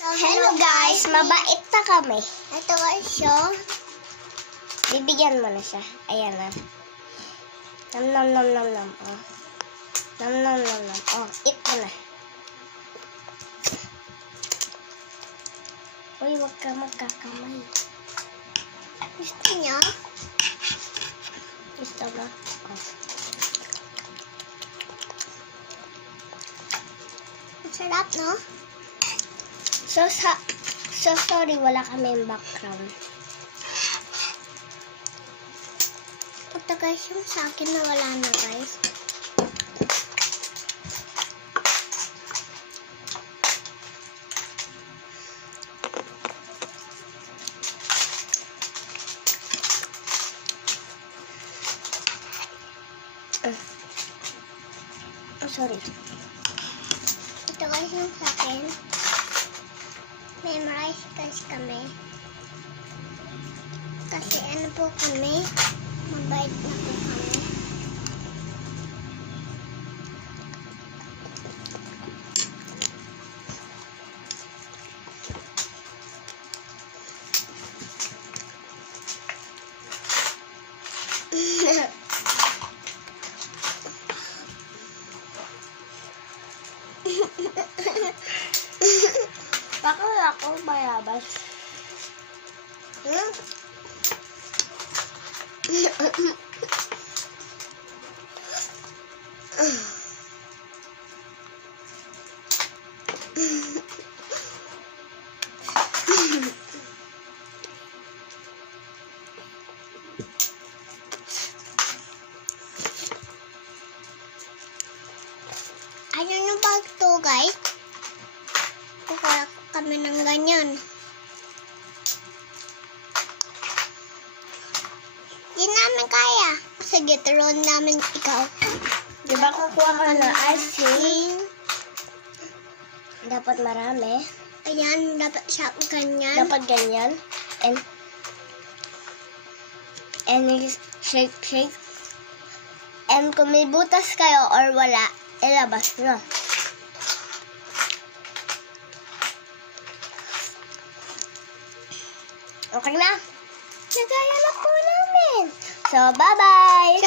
Hello guys, mabait na kami. Ito siya. Bibigyan mo na siya. Ayan na. Nam nam nam nam nam. Oh. Nam nam nam nam. Oh, eat mo na. Uy, huwag ka magkakamay. Gusto niya? Gusto ba? Oh. Masarap, no? So sorry, wala kami background. Ito guys, yung sa akin na wala na guys. Oh, sorry. Ito guys yung sa akin. Memorize guys kami. Kasi ano po kami, mabait na po kami. Bakit ako bayabas? Hmm? Ano yung bag to guys? Kukuha kami ng ganyan. Di namin kaya. Sige, turuan namin ikaw. Diba kukuha ka ng ice cream? Dapat marami. Ayan, dapat siya ganyan. Dapat ganyan. And shake. And kung may butas kayo or wala, ilabas nyo. Okay na? Nagaya na po namin. So, bye-bye!